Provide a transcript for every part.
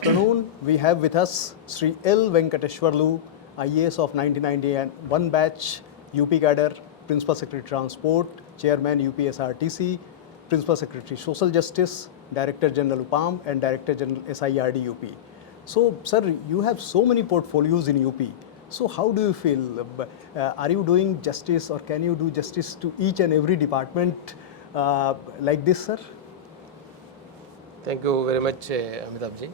afternoon. We have with us Sri L. Venkateshwarlu, IAS of 1991 batch, UP cadre, Principal Secretary Transport, Chairman UPSRTC, Principal Secretary Social Justice, Director General UPAM and Director General SIRD UP. So, sir, you have so many portfolios in UP. So, how do you feel? Are you doing justice or can you do justice to each and every department like this, sir? Thank you very much, Amitabh ji.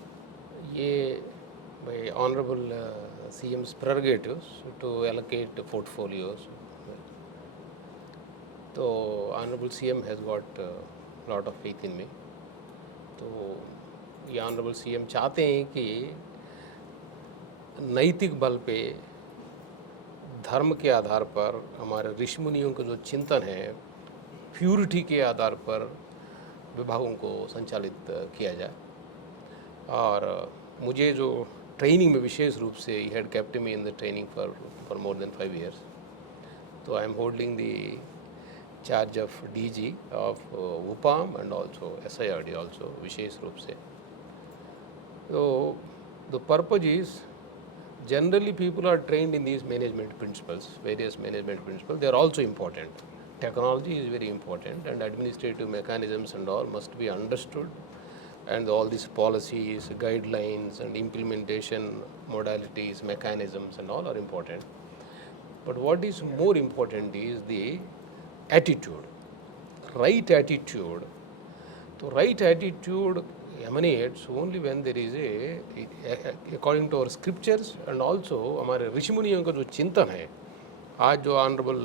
ये by Honorable CM's prerogatives to allocate portfolios. तो Honorable CM has got a lot of faith in me. तो ये Honorable CM चाहते हैं कि नैतिक बल पे धर्म के आधार पर हमारे ऋषि मुनियों का जो चिंतन है, प्यूरिटी के आधार पर विभागों को संचालित किया जाए. और मुझे जो ट्रेनिंग में विशेष रूप से ही had kept me in the training for more than 5 years. तो I am holding the charge of DG of UPAM and also SIRD also विशेष रूप से. तो the purpose is generally people are trained in these management principles, various management principles. They are also important. Technology is very important and administrative mechanisms and all must be understood, and all these policies, guidelines and implementation modalities, mechanisms and all are important. But what is more important is the attitude, right attitude. So right attitude emanates only when there is according to our scriptures and also हमारे ऋषि मुनियों का जो चिंतन है. आज जो honourable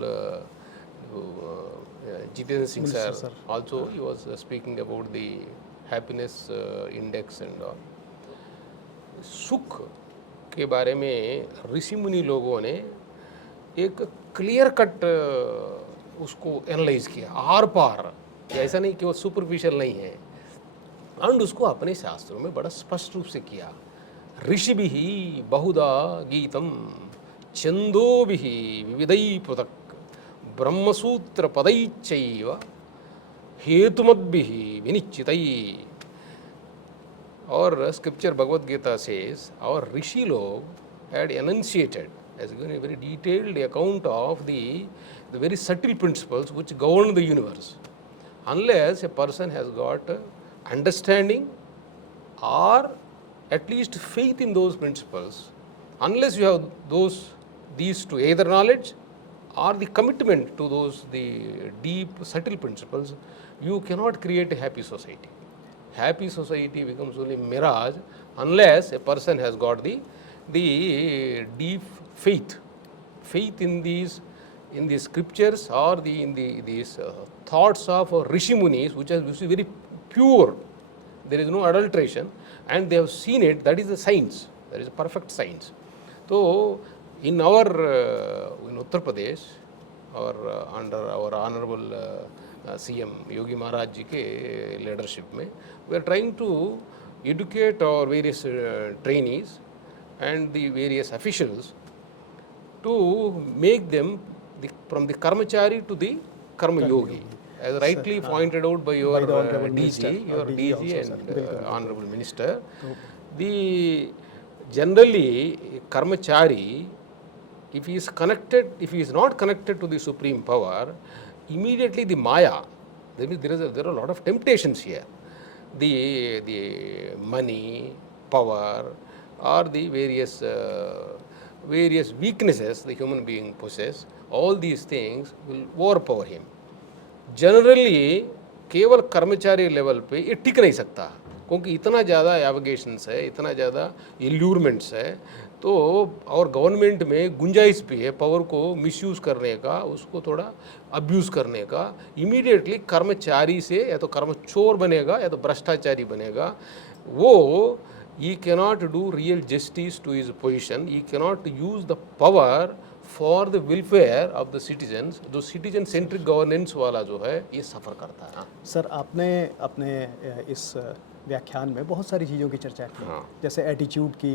Jitendra Singh sir, also he was speaking about the happiness index and all. सुख के बारे में ऋषि मुनि लोगों ने एक क्लियर कट उसको एनालाइज किया आर पार. ऐसा नहीं कि वो सुपरफिशियल नहीं है, एंड उसको अपने शास्त्रों में बड़ा स्पष्ट रूप से किया. ऋषिभिः बहुधा गीतम छंदोभिः विविधैः पृथक् ब्रह्मसूत्र पदैश्चैव हेतुमद्भिः विनिश्चितैः. और scripture Bhagavad Gita says our rishi लोग had enunciated, has given a very detailed account of the very subtle principles which govern the universe. Unless a person has got understanding or at least faith in those principles, unless you have these two, either knowledge or the commitment to those the deep subtle principles, you cannot create a happy society. Happy society becomes only mirage unless a person has got the deep faith in these scriptures or these thoughts of Rishi Munis, which are very pure. There is no adulteration, and they have seen it. That is the science. That is a perfect science. So in our in Uttar Pradesh, or under our honorable CM Yogi Maharaj ji ke leadership mein, we are trying to educate our various trainees and the various officials to make them from the karmachari to the karma yogi, as rightly pointed out by your DG and honorable minister. The generally karmachari, if he is not connected to the supreme power, immediately the maya, there are a lot of temptations here. The money, power, or the various weaknesses the human being possesses, all these things will overpower him. Generally केवल कर्मचारी level पे ये टिक नहीं सकता, क्योंकि इतना ज़्यादा एवगेशंस है, इतना ज़्यादा इल्यूरमेंट्स है. तो और गवर्नमेंट में गुंजाइश भी है पावर को मिसयूज़ करने का, उसको थोड़ा अब्यूज़ करने का. इमीडिएटली कर्मचारी से या तो कर्मचोर बनेगा या तो भ्रष्टाचारी बनेगा. वो he cannot do real justice to his position, he cannot use the power for the welfare of the citizens. जो सिटीजन सेंट्रिक गवर्नेंस वाला जो है ये सफ़र करता है. सर, आपने अपने इस व्याख्यान में बहुत सारी चीज़ों की चर्चा की, जैसे एटीट्यूड की,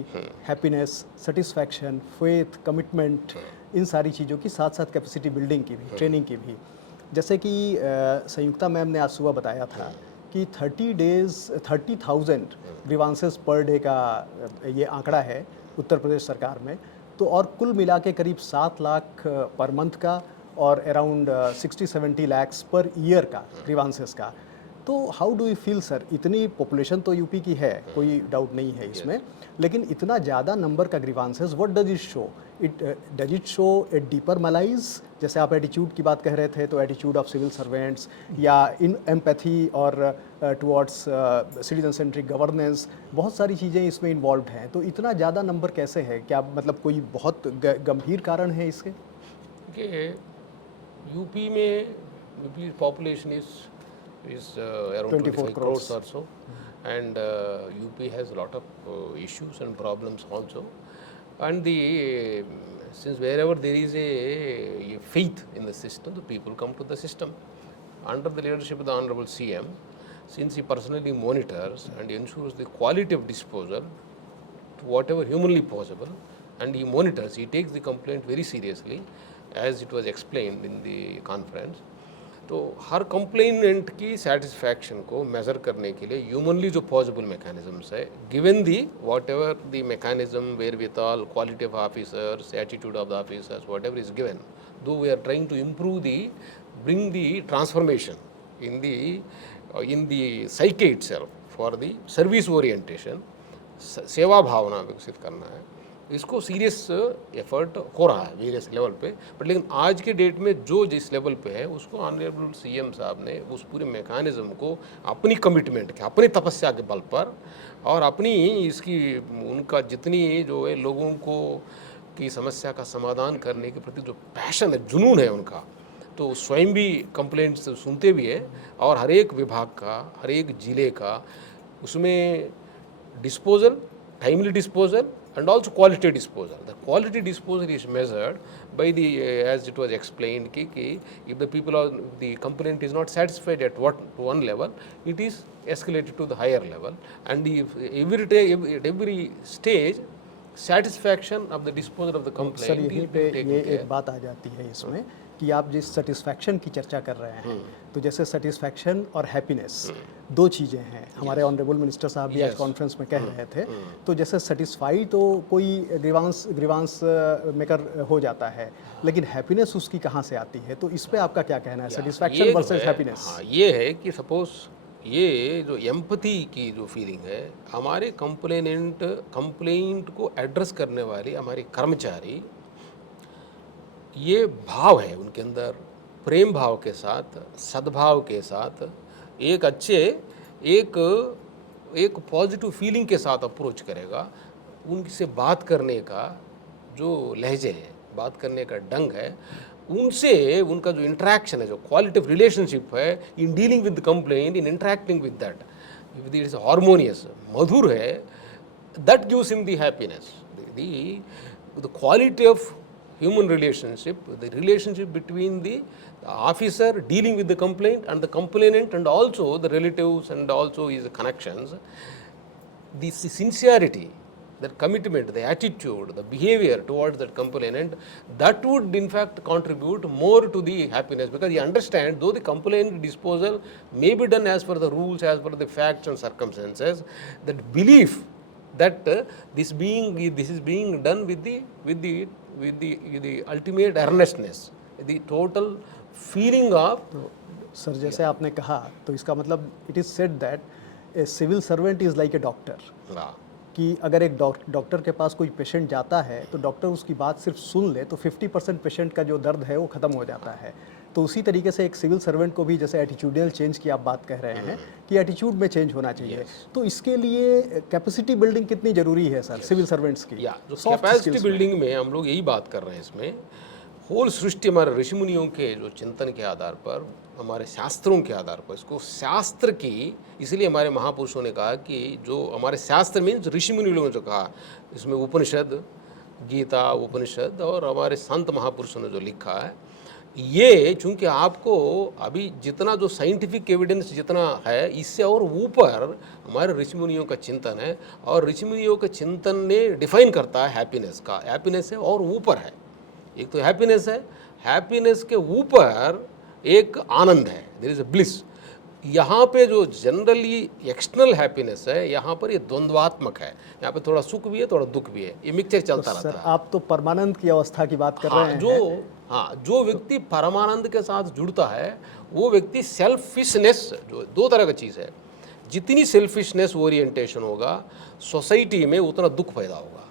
हैप्पीनेस, सेटिस्फैक्शन, फेथ, कमिटमेंट, इन सारी चीज़ों की, साथ साथ कैपेसिटी बिल्डिंग की भी, ट्रेनिंग की भी. जैसे कि संयुक्ता मैम ने आज सुबह बताया था कि 30,000 ग्रीवांसेस पर डे का ये आंकड़ा है उत्तर प्रदेश सरकार में, तो और कुल मिला के करीब 7 लाख पर मंथ का और अराउंड 60-70 लैक्स पर ईयर का ग्रीवांसेस का। तो how do you feel sir, इतनी पॉपुलेशन तो यूपी की है, कोई डाउट नहीं है इसमें, लेकिन इतना ज़्यादा नंबर का grievances, what does it show? Does it show a deeper malaise? जैसे आप एटीट्यूड की बात कह रहे थे, तो एटीट्यूड ऑफ सिविल सर्वेंट्स या इन एम्पैथी और टुवर्ड्स सिटीजन सेंट्रिक गवर्नेंस, बहुत सारी चीज़ें इसमें इन्वॉल्व हैं। तो इतना ज़्यादा नंबर कैसे है? क्या मतलब कोई बहुत गंभीर कारण है इसके? कि यूपी में UP population is around 24 crores or so, and UP has a lot of issues and problems also, and since wherever there is a faith in the system, the people come to the system under the leadership of the Honorable CM, since he personally monitors and ensures the quality of disposal to whatever humanly possible, and he monitors, he takes the complaint very seriously as it was explained in the conference. तो हर complainant की satisfaction को measure करने के लिए humanly जो possible mechanisms है, given the whatever the mechanism wherewithal quality of officers, attitude of the officers, whatever is given, though we are trying to improve the, bring the transformation in the psyche itself for the service orientation, सेवा भावना विकसित करना है, इसको serious effort हो रहा है various level पे। बट लेकिन आज के डेट में जो जिस लेवल पे है, उसको ऑनरेबल सीएम साहब ने उस पूरे मैकेनिज्म को अपनी कमिटमेंट के, अपनी तपस्या के बल पर और अपनी इसकी उनका जितनी जो है लोगों को की समस्या का समाधान करने के प्रति जो पैशन है, जुनून है उनका, तो स्वयं भी कंप्लेंट्स सुनते भी है और हर एक विभाग का, हर एक जिले का उसमें disposal, timely disposal and also quality disposal. The quality disposal is measured by the as it was explained ki if the people are, the complaint is not satisfied at one level, it is escalated to the higher level, and if every stage satisfaction of the disposal of the complaint sir यहीं is पे being taken ये care. एक बात आ जाती है इसमें कि आप जिस सेटिस्फैक्शन की चर्चा कर रहे हैं, तो जैसे सेटिस्फैक्शन और हैप्पीनेस दो चीज़ें हैं। हमारे ऑनरेबल मिनिस्टर साहब भी आज कॉन्फ्रेंस में कह रहे थे। तो जैसे सेटिस्फाई तो कोई ग्रीवांस मेकर हो जाता है, लेकिन हैप्पीनेस उसकी कहाँ से आती है? तो इस पे आपका क्या कहना है, सेटिस्फैक्शन वर्सेस हैप्पीनेस? हाँ, ये है कि सपोज ये जो एम्पैथी की जो फीलिंग है, हमारे कंप्लेंट को एड्रेस करने वाले हमारे कर्मचारी, ये भाव है उनके अंदर, प्रेम भाव के साथ, सद्भाव के साथ, एक अच्छे एक पॉजिटिव फीलिंग के साथ अप्रोच करेगा। उनसे बात करने का जो लहजे है, बात करने का ढंग है, उनसे उनका जो इंटरेक्शन है, जो क्वालिटी ऑफ रिलेशनशिप है in dealing with complaint, in interacting with that, if it is harmonious, मधुर है, that gives him the happiness. The quality of human relationship, the relationship between the officer dealing with the complaint and the complainant, and also the relatives and also his connections, the sincerity, the commitment, the attitude, the behavior towards that complainant, that would in fact contribute more to the happiness, because he understands though the complaint disposal may be done as per the rules, as per the facts and circumstances, that belief that this is being done with the ultimate earnestness, the total feeling of. तो sir जैसे आपने कहा, तो इसका मतलब it is said that a civil servant is like a doctor, कि अगर एक डॉक्टर के पास कोई पेशेंट जाता है तो डॉक्टर उसकी बात सिर्फ सुन ले तो 50% पेशेंट का जो दर्द है वो ख़त्म हो जाता है। तो उसी तरीके से एक सिविल सर्वेंट को भी, जैसे एटीट्यूडल चेंज की आप बात कह रहे हैं कि एटीट्यूड में चेंज होना चाहिए, तो इसके लिए कैपेसिटी बिल्डिंग कितनी ज़रूरी है सर सिविल सर्वेंट्स की? जो कैपेसिटी बिल्डिंग में हम लोग यही बात कर रहे हैं, इसमें होल सृष्टि हमारे ऋषि मुनियों के जो चिंतन के आधार पर, हमारे शास्त्रों के आधार पर, इसको शास्त्र की, इसलिए हमारे महापुरुषों ने कहा कि जो हमारे शास्त्र मीन्स ऋषि मुनि लोगों ने जो कहा, इसमें उपनिषद, गीता उपनिषद और हमारे संत महापुरुषों ने जो लिखा है, ये चूंकि आपको अभी जितना जो साइंटिफिक एविडेंस जितना है, इससे और ऊपर हमारे ऋषि मुनियों का चिंतन है, और ऋषि मुनियों के चिंतन ने डिफाइन करता है हैप्पीनेस का। हैप्पीनेस है और ऊपर है, एक तो हैप्पीनेस है, हैप्पीनेस के ऊपर एक आनंद है, देयर इज अ ब्लिस। यहाँ पे जो जनरली एक्सटर्नल हैप्पीनेस है, यहाँ पर ये द्वंद्वात्मक है। यहाँ पे थोड़ा सुख भी है, थोड़ा दुख भी है, ये मिक्सचर चलता रहता सर है। आप तो परमानंद की अवस्था की बात कर हाँ, रहे हैं। जो व्यक्ति परमानंद के साथ जुड़ता है वो व्यक्ति सेल्फिशनेस, जो दो तरह का चीज़ है, जितनी सेल्फिशनेस ओरिएंटेशन होगा सोसाइटी में उतना दुख पैदा होगा,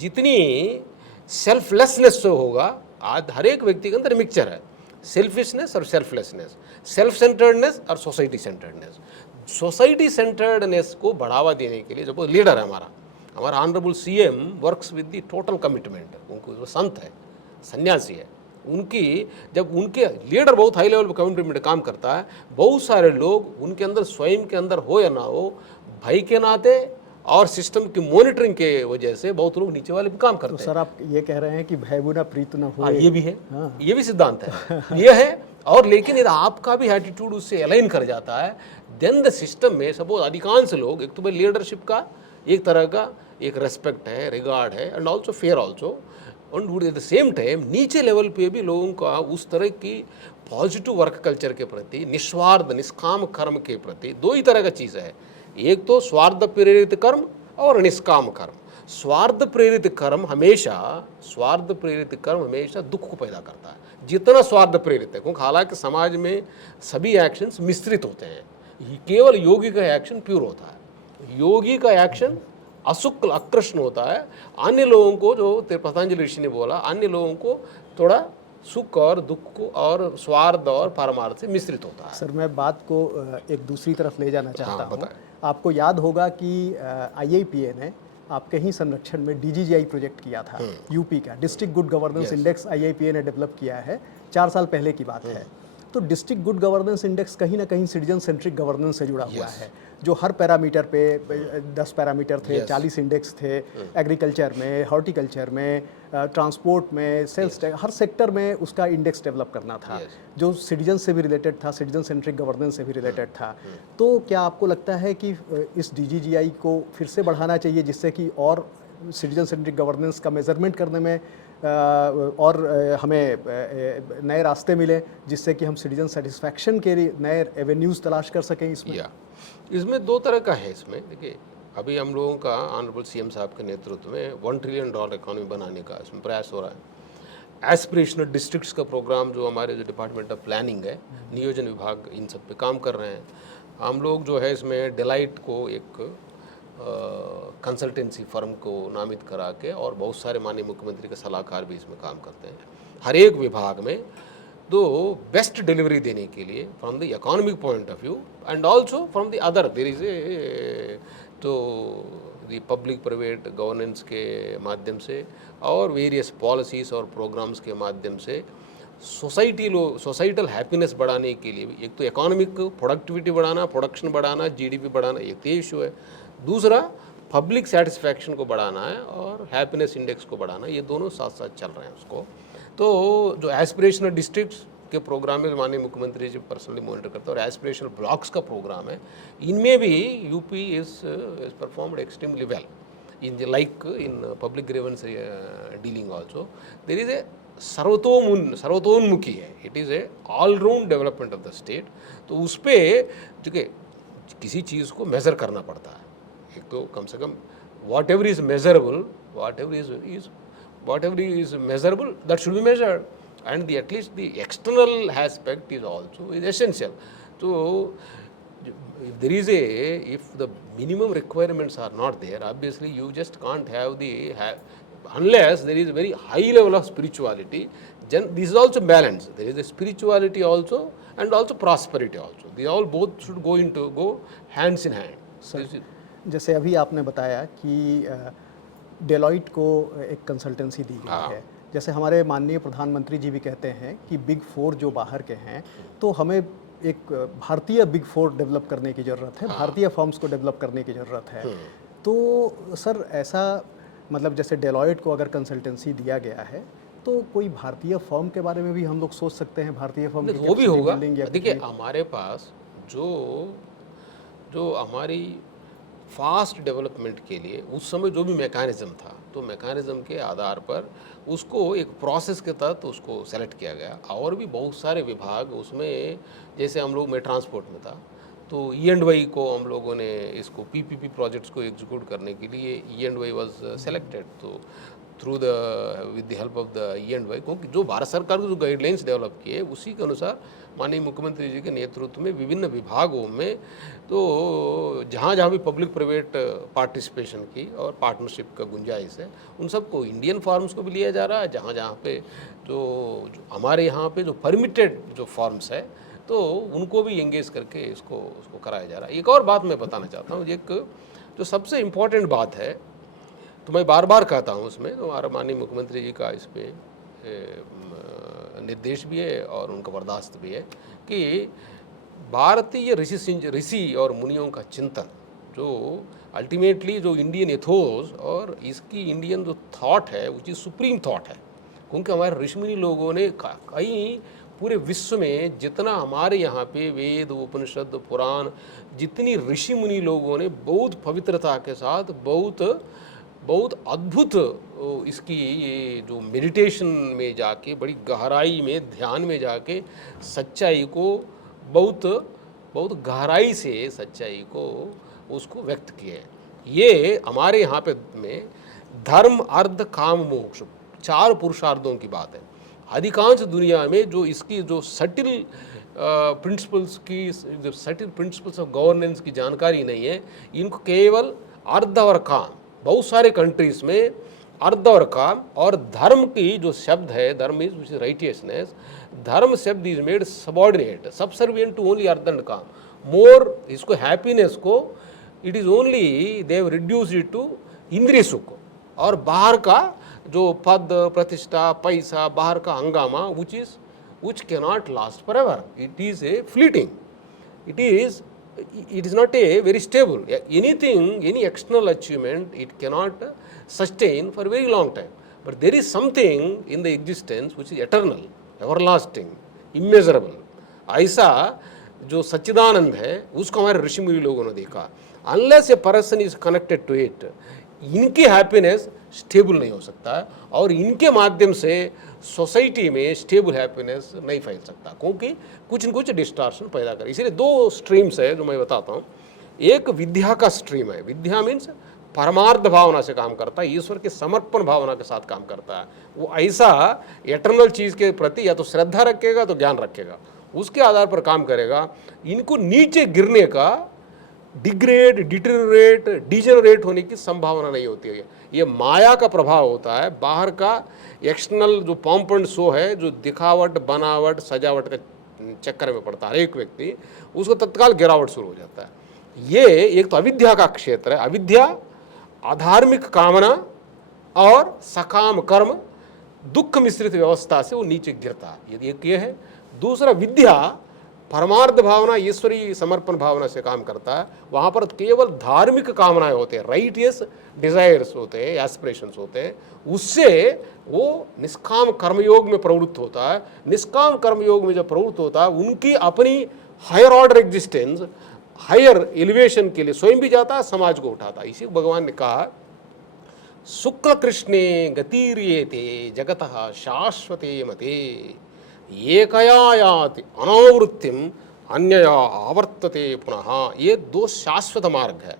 जितनी सेल्फलेसनेस से होगा। आज हर एक व्यक्ति के अंदर मिक्सचर है, सेल्फिशनेस और सेल्फलेसनेस, सेल्फ सेंटर्डनेस और सोसाइटी सेंटर्डनेस। सोसाइटी सेंटर्डनेस को बढ़ावा देने के लिए जो लीडर है हमारा honourable CM works with the total commitment. उनको जो संत है, सन्यासी है, उनकी जब उनके लीडर बहुत हाई लेवल पर कमिटमेंट काम करता है, बहुत सारे लोग उनके अंदर स्वयं के अंदर हो या ना हो, भाई के नाते और सिस्टम की मॉनिटरिंग के वजह से बहुत लोग नीचे वाले भी काम करते तो हैं। सर आप ये कह रहे हैं कि भय बुना प्रीत न हो। ये भी है, ये भी सिद्धांत है, ये है। और लेकिन यदि आपका भी एटीट्यूड उससे अलाइन कर जाता है, देन द सिस्टम में सपोज अधिकांश लोग, एक तो भाई लीडरशिप का एक तरह का एक रेस्पेक्ट है, रिगार्ड है, and also fair also, and at the same time नीचे लेवल पे भी लोगों का उस तरह की पॉजिटिव वर्क कल्चर के प्रति, निस्वार्थ निष्काम कर्म के प्रति, दो ही तरह का चीज़ है। एक तो स्वार्थ प्रेरित कर्म और निष्काम कर्म। स्वार्थ प्रेरित कर्म हमेशा दुख को पैदा करता है, जितना स्वार्थ प्रेरित है, क्योंकि हालांकि समाज में सभी एक्शंस मिश्रित होते हैं, केवल योगी का एक्शन प्योर होता है। योगी का एक्शन अशुक्ल अकृष्ण होता है। अन्य लोगों को, जो पतंजलि ऋषि ने बोला, अन्य लोगों को थोड़ा सुख और दुख को और स्वार्थ और परमार्थ से मिश्रित होता है। सर मैं बात को एक दूसरी तरफ ले जाना चाहता हूँ। बताएं। आपको याद होगा कि IIPA ने आपके ही संरक्षण में DGGI प्रोजेक्ट किया था, यूपी का district good governance index IIPA ने डेवलप किया है, 4 साल पहले की बात है। तो डिस्ट्रिक्ट गुड गवर्नेंस इंडेक्स कहीं ना कहीं सिटीजन सेंट्रिक गवर्नेंस से जुड़ा हुआ है, जो हर पैरामीटर पे 10 पैरामीटर थे, 40 इंडेक्स थे, एग्रीकल्चर में, हॉर्टिकल्चर में, ट्रांसपोर्ट में, सेल्स टैक्स, हर सेक्टर में उसका इंडेक्स डेवलप करना था, जो सिटीजन से भी रिलेटेड था, सिटीजन सेंट्रिक गवर्नेंस से भी रिलेटेड था। तो क्या आपको लगता है कि इस DGGI को फिर से बढ़ाना चाहिए, जिससे कि और सिटीजन सेंट्रिक गवर्नेंस का मेजरमेंट करने में और हमें नए रास्ते मिले, जिससे कि हम सिटीजन सेटिस्फैक्शन के लिए नए एवेन्यूज़ तलाश कर सकें? इसमें दो तरह का है। इसमें देखिए, अभी हम लोगों का ऑनरेबल सीएम साहब के नेतृत्व में $1 ट्रिलियन इकोनॉमी बनाने का इसमें प्रयास हो रहा है। एस्पिरेशनल डिस्ट्रिक्ट्स का प्रोग्राम जो हमारे जो डिपार्टमेंट ऑफ प्लानिंग है, नियोजन विभाग, इन सब पे काम कर रहे हैं। हम लोग जो है इसमें डेलाइट को एक कंसल्टेंसी फर्म को नामित करा के, और बहुत सारे माननीय मुख्यमंत्री के सलाहकार भी इसमें काम करते हैं। हर एक विभाग में तो बेस्ट डिलीवरी देने के लिए from the economic point of view and also from the other, there is a तो द पब्लिक प्राइवेट गवर्नेंस के माध्यम से और वेरियस पॉलिसीज़ और प्रोग्राम्स के माध्यम से सोसाइटल हैप्पीनेस बढ़ाने के लिए, एक तो इकोनॉमिक प्रोडक्टिविटी बढ़ाना, प्रोडक्शन बढ़ाना, GDP बढ़ाना, एक तो इशू है। दूसरा पब्लिक सेटिस्फैक्शन को बढ़ाना है और हैप्पीनेस इंडेक्स को बढ़ाना, ये दोनों साथ साथ चल रहे हैं उसको। तो जो एस्पिरेशनल डिस्ट्रिक्ट्स के प्रोग्राम में माननीय मुख्यमंत्री जी पर्सनली मॉनिटर करते हैं, और एस्पिरेशनल ब्लॉक्स का प्रोग्राम है, इनमें भी UP is performed extremely well in in public grievance dealing also. There is a सर्वतोन्मुखी है, it is a all round development of the state. तो उस पर जो कि किसी चीज़ को मेज़र करना पड़ता है, एक तो कम से come what ever is measurable, whatever is measurable, that should be measured, and at least the external aspect is also essential. So if the minimum requirements are not there, obviously you just can't have unless there is a very high level of spirituality. This is also balance. There is a spirituality also and also prosperity also. They all both should go hands in hand. Sir, जैसे अभी आपने बताया कि Deloitte को एक consultancy दी गई है, जैसे हमारे माननीय प्रधानमंत्री जी भी कहते हैं कि बिग 4 जो बाहर के हैं, तो हमें एक भारतीय बिग 4 डेवलप करने की ज़रूरत है, भारतीय फर्म्स को डेवलप करने की ज़रूरत है। तो सर ऐसा मतलब जैसे डेलॉइट को अगर कंसल्टेंसी दिया गया है, तो कोई भारतीय फर्म के बारे में भी हम लोग सोच सकते हैं, भारतीय फर्म की वो भी होगा। देखिए, हमारे पास जो हमारी फास्ट डेवलपमेंट के लिए उस समय जो भी मैकेनिज़्म था, तो मैकेनिज़्म के आधार पर उसको एक प्रोसेस के तहत उसको सेलेक्ट किया गया। और भी बहुत सारे विभाग उसमें, जैसे हम लोग, मैं ट्रांसपोर्ट में था, तो E&Y को हम लोगों ने इसको PPP प्रोजेक्ट्स को एग्जीक्यूट करने के लिए E&Y वाज सेलेक्टेड। तो through the with the help of the E&Y, क्योंकि जो भारत सरकार को जो गाइडलाइंस डेवलप किए उसी के अनुसार माननीय मुख्यमंत्री जी के नेतृत्व में विभिन्न विभागों में तो जहाँ जहाँ भी पब्लिक प्राइवेट पार्टिसिपेशन की और पार्टनरशिप का गुंजाइश है उन सबको इंडियन फार्म्स को भी लिया जा रहा है। जहाँ जहाँ पे जो हमारे यहाँ पे जो परमिटेड जो फार्म्स है तो उनको भी एंगेज करके इसको उसको कराया जा रहा है। एक और बात मैं बताना चाहता हूँ, एक जो सबसे इम्पोर्टेंट बात है तो मैं बार बार कहता हूँ उसमें, तो हमारा माननीय मुख्यमंत्री जी का इस पे निर्देश भी है और उनका बर्दाश्त भी है कि भारतीय ऋषि और मुनियों का चिंतन जो अल्टीमेटली जो इंडियन एथोस और इसकी इंडियन जो थॉट है वो चीज़ सुप्रीम थॉट है। क्योंकि हमारे ऋषि मुनि लोगों ने कई पूरे विश्व में जितना हमारे यहाँ पे वेद उपनिषद पुराण जितनी ऋषि मुनि लोगों ने बहुत पवित्रता के साथ बहुत अद्भुत इसकी ये जो मेडिटेशन में जाके बड़ी गहराई में ध्यान में जाके सच्चाई को बहुत गहराई से सच्चाई को उसको व्यक्त किए हैं। ये हमारे यहाँ पे में धर्म अर्थ काम मोक्ष 4 पुरुषार्थों की बात है। अधिकांश दुनिया में जो इसकी जो सटिल प्रिंसिपल्स की जो सटिल प्रिंसिपल्स ऑफ गवर्नेंस की जानकारी नहीं है, इनको केवल अर्थ और काम, बहुत सारे कंट्रीज में अर्थ और काम और धर्म की जो शब्द है, धर्म इज विच इज राइटियसनेस, धर्म शब्द is made subordinate subservient to only artha and kama. More इसको हैप्पीनेस को it is only they have reduced it to इंद्रिय सुख और बाहर का जो पद प्रतिष्ठा पैसा बाहर का हंगामा which cannot last forever. It is a fleeting. It is not a very stable. Anything, any external achievement, it cannot sustain for a very long time. But there is something in the existence which is eternal, everlasting, immeasurable. ऐसा जो सच्चिदानंद है उसको हमारे ऋषि मुनि लोगों ने देखा। Unless a person is connected to it, इनकी हैप्पीनेस स्टेबल नहीं हो सकता है और इनके माध्यम से सोसाइटी में स्टेबल हैप्पीनेस नहीं फैल सकता, क्योंकि कुछ न कुछ डिस्टॉर्शन पैदा करे। इसीलिए 2 स्ट्रीम्स है जो मैं बताता हूँ। एक विद्या का स्ट्रीम है, विद्या मीन्स परमार्थ भावना से काम करता है, ईश्वर के समर्पण भावना के साथ काम करता है। वो ऐसा एटर्नल चीज़ के प्रति या तो श्रद्धा रखेगा तो ज्ञान रखेगा, उसके आधार पर काम करेगा। इनको नीचे गिरने का डिग्रेड डिटेरियोरेट डिजेनरेट होने की संभावना नहीं होती है। ये माया का प्रभाव होता है, बाहर का एक्सटर्नल जो पॉम्प एंड शो है, जो दिखावट बनावट सजावट का चक्कर में पड़ता है हर एक व्यक्ति, उसको तत्काल गिरावट शुरू हो जाता है। ये एक तो अविद्या का क्षेत्र है। अविद्या अधार्मिक कामना और सकाम कर्म दुख मिश्रित व्यवस्था से वो नीचे गिरता है, एक ये है। दूसरा विद्या परमार्थ भावना ईश्वरीय समर्पण भावना से काम करता है, वहाँ पर केवल धार्मिक कामनाएं होते हैं, राइटियस डिजायर्स होते हैं, एस्पिरेशंस होते हैं, उससे वो निष्काम कर्मयोग में प्रवृत्त होता है। निष्काम कर्मयोग में जब प्रवृत्त होता है उनकी अपनी higher order existence higher elevation के लिए स्वयं भी जाता है, समाज को उठाता है। इसी भगवान ने कहा शुक्ल कृष्णे गतिर्येते जगतः शाश्वते मते एकया याति अनावृत्तिम अन्यया आवर्तते पुनः। ये 2 शाश्वत मार्ग है।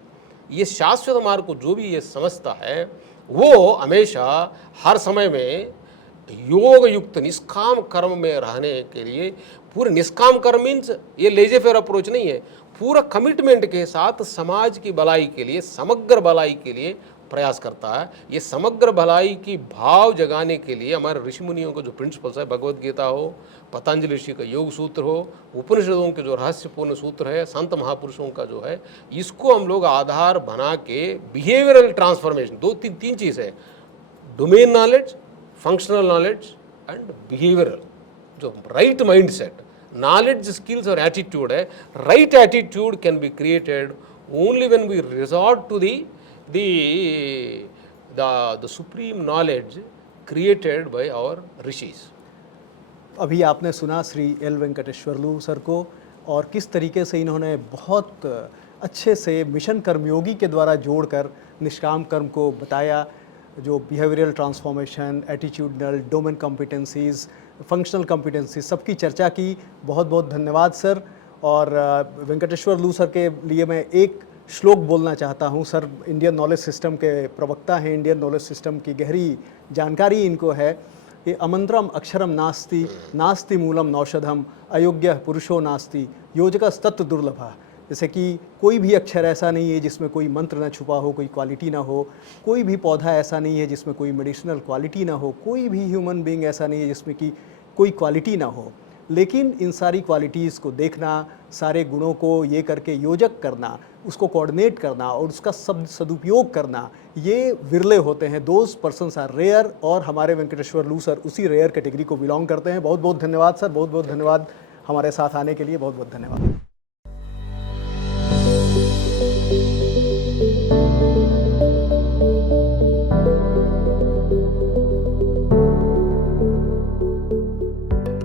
ये शाश्वत मार्ग को जो भी ये समझता है वो हमेशा हर समय में योग युक्त निष्काम कर्म में रहने के लिए, पूरे निष्काम कर्म मीन्स ये लेजे फेयर अप्रोच नहीं है, पूरा कमिटमेंट के साथ समाज की भलाई के लिए, समग्र भलाई के लिए प्रयास करता है। ये समग्र भलाई की भाव जगाने के लिए हमारे ऋषि मुनियों का जो प्रिंसिपल्स है, भगवद गीता हो, पतंजलि ऋषि का योग सूत्र हो, उपनिषदों के जो रहस्यपूर्ण सूत्र है, संत महापुरुषों का जो है, इसको हम लोग आधार बना के बिहेवियरल ट्रांसफॉर्मेशन 2-3 चीज़ है, domain knowledge, functional knowledge and behavioural, जो right mindset, knowledge skills और एटीट्यूड है। Right attitude can be created only when we resort to the supreme knowledge created by our rishis. अभी आपने सुना Shri L Venkateswarlu sir को और किस तरीके से इन्होंने बहुत अच्छे से मिशन कर्मयोगी के द्वारा जोड़कर निष्काम कर्म को बताया, जो behavioural transformation, attitudinal, domain competencies, functional competencies, सबकी चर्चा की। बहुत बहुत धन्यवाद सर। और वेंकटेश्वर लू सर के लिए मैं एक श्लोक बोलना चाहता हूँ। सर इंडियन नॉलेज सिस्टम के प्रवक्ता हैं, इंडियन नॉलेज सिस्टम की गहरी जानकारी इनको है। ये अमंत्रम अक्षरम नास्ति नास्ति मूलम नौषधम अयोग्य पुरुषो नास्ति योजकस्तत्व दुर्लभः। जैसे कि कोई भी अक्षर ऐसा नहीं है जिसमें कोई मंत्र ना छुपा हो, कोई क्वालिटी ना हो। कोई भी पौधा ऐसा नहीं है जिसमें कोई मेडिसिनल क्वालिटी ना हो। कोई भी ह्यूमन बीइंग ऐसा नहीं है जिसमें कि कोई क्वालिटी ना हो। लेकिन इन सारी क्वालिटीज़ को देखना, सारे गुणों को ये करके योजक करना, उसको कोऑर्डिनेट करना और उसका सदुपयोग करना, ये विरले होते हैं। दोज पर्सन्स आर रेयर, और हमारे वेंकटेश्वर लू सर उसी रेयर कैटेगरी को बिलोंग करते हैं। बहुत बहुत धन्यवाद सर, बहुत बहुत धन्यवाद हमारे साथ आने के लिए, बहुत बहुत धन्यवाद।